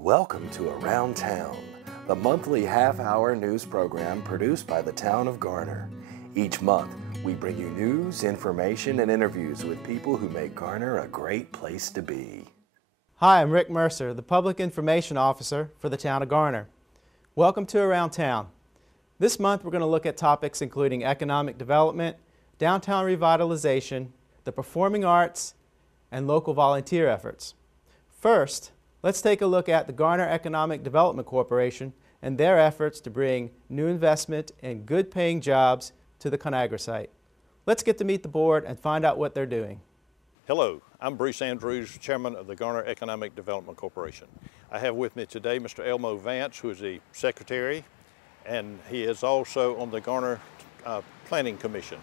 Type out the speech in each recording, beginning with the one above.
Welcome to Around Town, the monthly half-hour news program produced by the town of Garner. Each month, we bring you news, information, and interviews with people who make Garner a great place to be. Hi, I'm Rick Mercer, the Public Information Officer for the town of Garner. Welcome to Around Town. This month, we're going to look at topics including economic development, downtown revitalization, the performing arts, and local volunteer efforts. First, let's take a look at the Garner Economic Development Corporation and their efforts to bring new investment and good-paying jobs to the ConAgra site. Let's get to meet the board and find out what they're doing. Hello, I'm Bruce Andrews, Chairman of the Garner Economic Development Corporation. I have with me today Mr. Elmo Vance, who is the Secretary, and he is also on the Garner Planning Commission.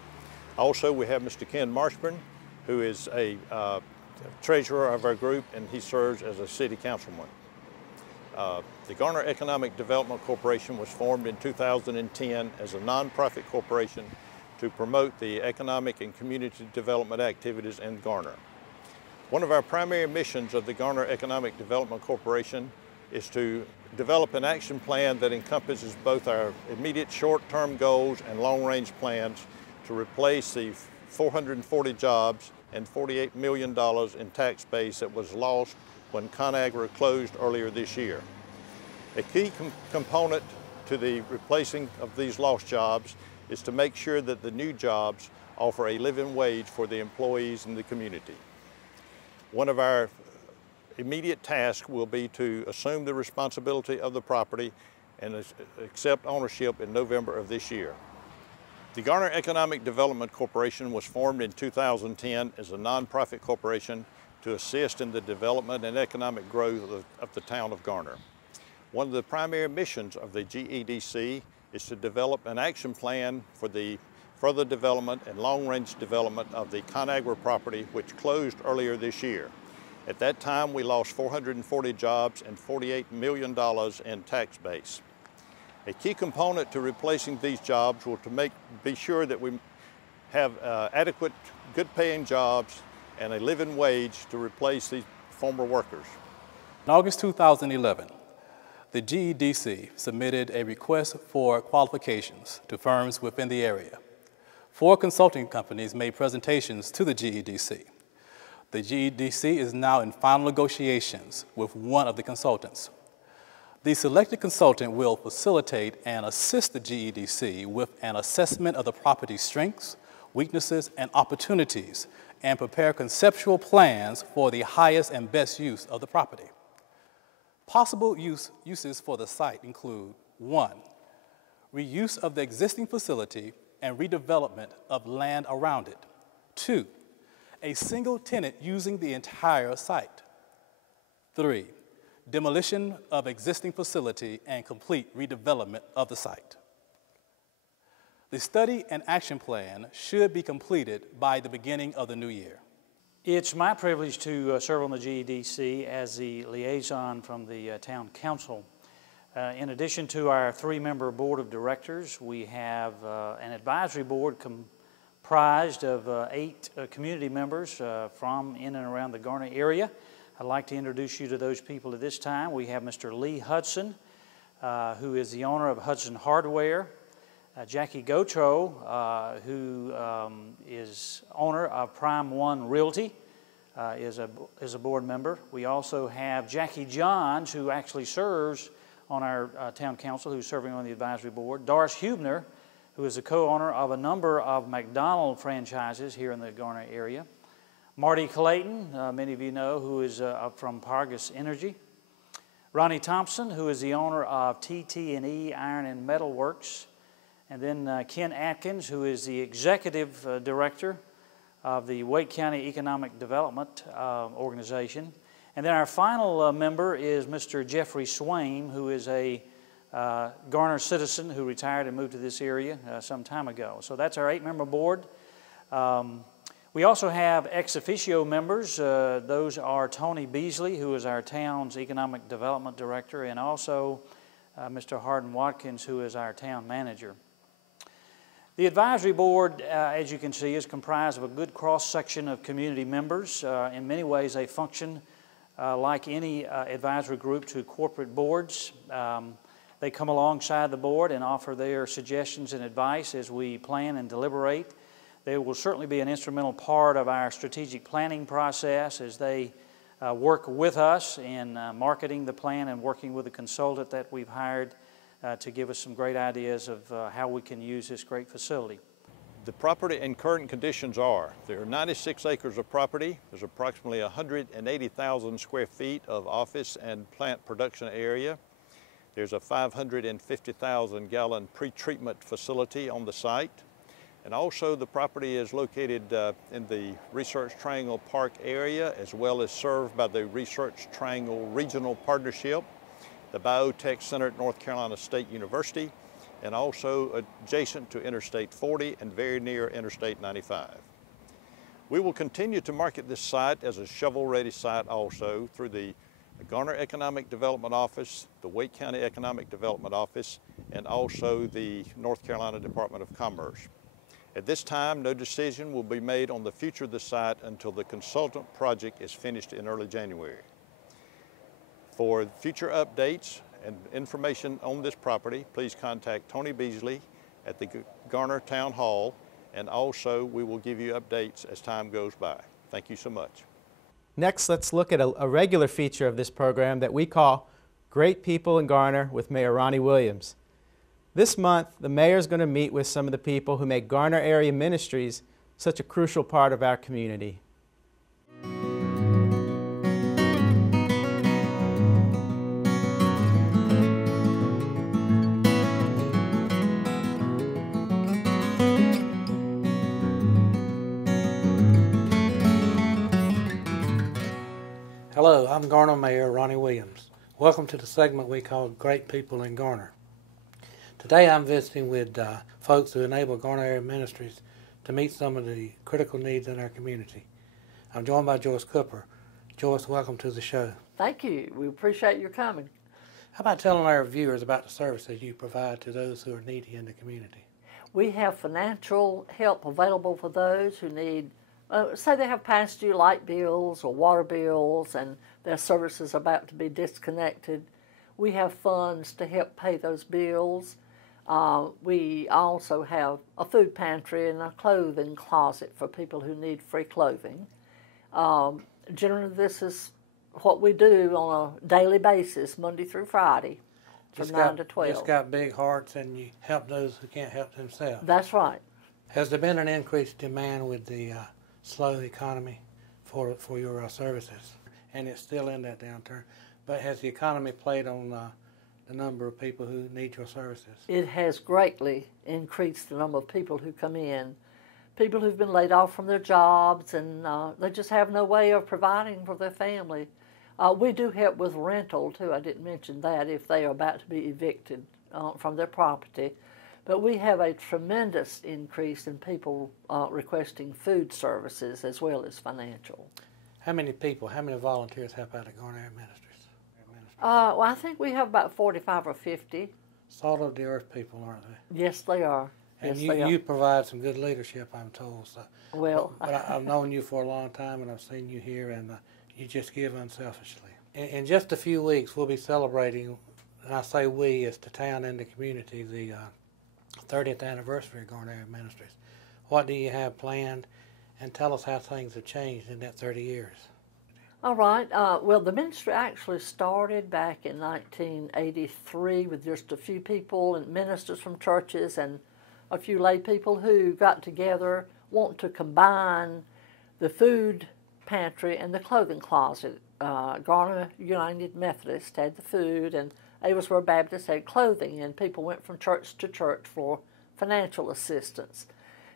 Also, we have Mr. Ken Marshburn, who is a treasurer of our group, and he serves as a city councilman. The Garner Economic Development Corporation was formed in 2010 as a nonprofit corporation to promote the economic and community development activities in Garner. One of our primary missions of the Garner Economic Development Corporation is to develop an action plan that encompasses both our immediate short-term goals and long-range plans to replace the 440 jobs and $48 million in tax base that was lost when ConAgra closed earlier this year. A key component to the replacing of these lost jobs is to make sure that the new jobs offer a living wage for the employees in the community. One of our immediate tasks will be to assume the responsibility of the property and accept ownership in November of this year. The Garner Economic Development Corporation was formed in 2010 as a nonprofit corporation to assist in the development and economic growth of the town of Garner. One of the primary missions of the GEDC is to develop an action plan for the further development and long-range development of the ConAgra property, which closed earlier this year. At that time, we lost 440 jobs and $48 million in tax base. A key component to replacing these jobs will be sure that we have adequate, good-paying jobs and a living wage to replace these former workers. In August 2011, the GEDC submitted a request for qualifications to firms within the area. 4 consulting companies made presentations to the GEDC. The GEDC is now in final negotiations with one of the consultants. The selected consultant will facilitate and assist the GEDC with an assessment of the property's strengths, weaknesses, and opportunities, and prepare conceptual plans for the highest and best use of the property. Possible uses for the site include 1. Reuse of the existing facility and redevelopment of land around it. 2. A single tenant using the entire site. 3. Demolition of existing facility and complete redevelopment of the site. The study and action plan should be completed by the beginning of the new year. It's my privilege to serve on the GEDC as the liaison from the town council. In addition to our 3-member board of directors, we have an advisory board comprised of 8 community members from in and around the Garner area. I'd like to introduce you to those people at this time. We have Mr. Lee Hudson, who is the owner of Hudson Hardware. Jackie Gautreaux, who is owner of Prime One Realty, is a board member. We also have Jackie Johns, who actually serves on our town council, who's serving on the advisory board. Doris Hubner, who is the co-owner of a number of McDonald's franchises here in the Garner area. Marty Clayton, many of you know, who is from Pargus Energy. Ronnie Thompson, who is the owner of TT&E Iron and Metal Works. And then Ken Atkins, who is the executive director of the Wake County Economic Development Organization. And then our final member is Mr. Jeffrey Swain, who is a Garner citizen who retired and moved to this area some time ago. So that's our 8-member board. We also have ex officio members. Those are Tony Beasley, who is our town's economic development director, and also Mr. Hardin Watkins, who is our town manager. The advisory board, as you can see, is comprised of a good cross-section of community members. In many ways, they function like any advisory group to corporate boards. They come alongside the board and offer their suggestions and advice as we plan and deliberate. They will certainly be an instrumental part of our strategic planning process as they work with us in marketing the plan and working with a consultant that we've hired to give us some great ideas of how we can use this great facility. The property and current conditions are, there are 96 acres of property, there's approximately 180,000 square feet of office and plant production area. There's a 550,000 gallon pre-treatment facility on the site. And also the property is located in the Research Triangle Park area, as well as served by the Research Triangle Regional Partnership, the Biotech Center at North Carolina State University, and also adjacent to Interstate 40 and very near Interstate 95. We will continue to market this site as a shovel-ready site also through the Garner Economic Development Office, the Wake County Economic Development Office, and also the North Carolina Department of Commerce. At this time, no decision will be made on the future of the site until the consultant project is finished in early January. For future updates and information on this property, please contact Tony Beasley at the Garner Town Hall, and also we will give you updates as time goes by. Thank you so much. Next, let's look at a regular feature of this program that we call Great People in Garner with Mayor Ronnie Williams. This month, the mayor is going to meet with some of the people who make Garner Area Ministries such a crucial part of our community. Hello, I'm Garner Mayor Ronnie Williams. Welcome to the segment we call Great People in Garner. Today I'm visiting with folks who enable Garner Area Ministries to meet some of the critical needs in our community. I'm joined by Joyce Cooper. Joyce, welcome to the show. Thank you. We appreciate your coming. How about telling our viewers about the services you provide to those who are needy in the community? We have financial help available for those who need, say they have past due light bills or water bills and their service is about to be disconnected. We have funds to help pay those bills. We also have a food pantry and a clothing closet for people who need free clothing. Generally, this is what we do on a daily basis, Monday through Friday, from 9 to 12. Just got big hearts and you help those who can't help themselves. That's right. Has there been an increased demand with the slow economy for your services? And it's still in that downturn. But has the economy played on the number of people who need your services? It has greatly increased the number of people who come in. People who've been laid off from their jobs and they just have no way of providing for their family. We do help with rental too. I didn't mention that if they are about to be evicted from their property. But we have a tremendous increase in people requesting food services as well as financial. How many people, how many volunteers help out at Garner Area Ministries? Well, I think we have about 45 or 50. Salt of the earth people, aren't they? Yes, they are. And yes, you provide some good leadership, I'm told. So. Well, but I've known you for a long time, and I've seen you here, and you just give unselfishly. In just a few weeks, we'll be celebrating, and I say we, as the town and the community, the 30th anniversary of Garner Area Ministries. What do you have planned? And tell us how things have changed in that 30 years. All right. Well, the ministry actually started back in 1983 with just a few people and ministers from churches and a few lay people who got together, want to combine the food pantry and the clothing closet. Garner United Methodist had the food and Aylesboro Baptist had clothing, and people went from church to church for financial assistance.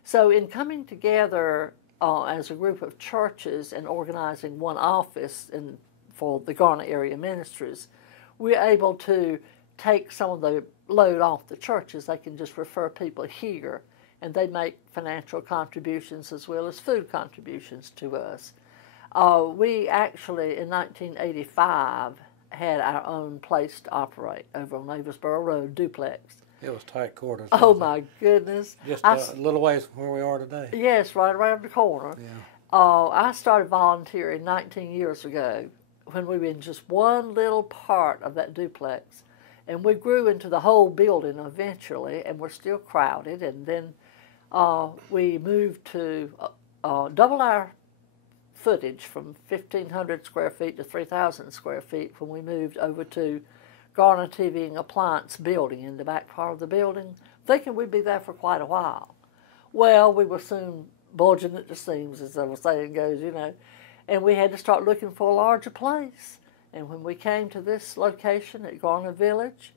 So in coming together as a group of churches and organizing one office for the Garner Area Ministries, we're able to take some of the load off the churches. They can just refer people here, and they make financial contributions as well as food contributions to us. We actually, in 1985, had our own place to operate over on Aylesboro Road, duplex. It was tight quarters. Oh, my goodness. Just a little ways from where we are today. Yes, right around the corner. Yeah. I started volunteering 19 years ago when we were in just one little part of that duplex. And we grew into the whole building eventually, and we're still crowded. And then we moved to double our footage from 1,500 square feet to 3,000 square feet when we moved over to Garner TV and Appliance Building in the back part of the building, thinking we'd be there for quite a while. Well, we were soon bulging at the seams, as the saying goes, you know, and we had to start looking for a larger place. And when we came to this location at Garner Village,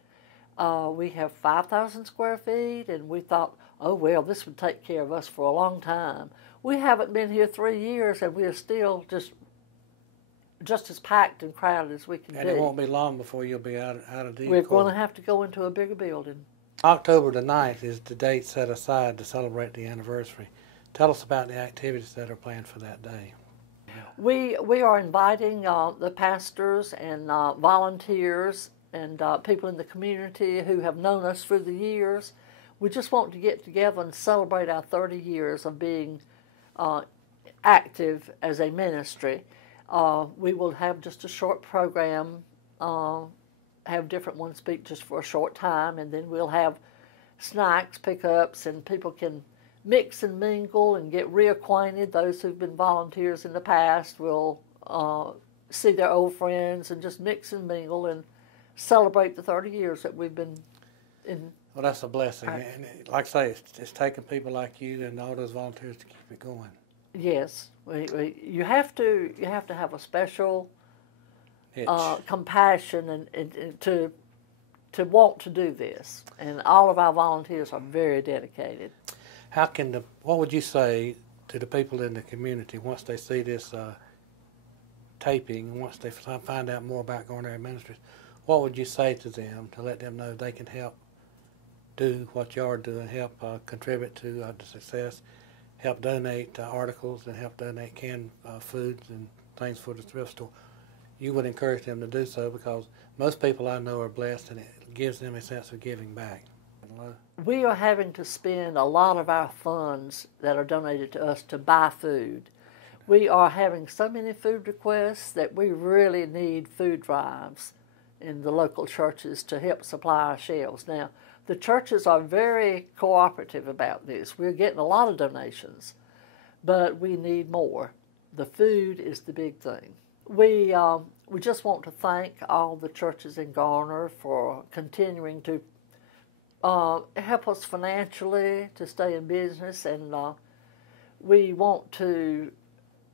we have 5,000 square feet, and we thought, oh, well, this would take care of us for a long time. We haven't been here 3 years, and we are still just as packed and crowded as we can be. And it won't be long before you'll be out of the We're going to have to go into a bigger building. October the 9th is the date set aside to celebrate the anniversary. Tell us about the activities that are planned for that day. We are inviting the pastors and volunteers and people in the community who have known us through the years. We just want to get together and celebrate our 30 years of being active as a ministry. We will have just a short program, have different ones speak just for a short time, and then we'll have snacks, pickups, and people can mix and mingle and get reacquainted. Those who've been volunteers in the past will see their old friends and just mix and mingle and celebrate the 30 years that we've been in. Well, that's a blessing. And like I say, it's taking people like you and all those volunteers to keep it going. Yes, you have to have a special compassion and to want to do this. And all of our volunteers are very dedicated. What would you say to the people in the community once they see this taping and once they find out more about Garner Ministries? What would you say to them to let them know they can help do what you are doing, help contribute to the success, help donate articles and help donate canned foods and things for the thrift store? You would encourage them to do so because most people I know are blessed and it gives them a sense of giving back. We are having to spend a lot of our funds that are donated to us to buy food. We are having so many food requests that we really need food drives in the local churches to help supply our shelves. Now, the churches are very cooperative about this. We're getting a lot of donations, but we need more. The food is the big thing. We just want to thank all the churches in Garner for continuing to help us financially to stay in business, and we want to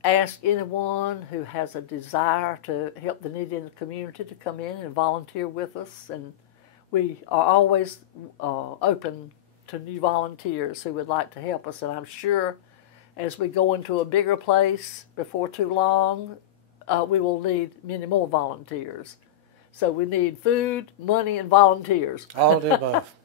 ask anyone who has a desire to help the needy in the community to come in and volunteer with us, and we are always open to new volunteers who would like to help us, and I'm sure as we go into a bigger place before too long, we will need many more volunteers. So we need food, money, and volunteers. All of the above.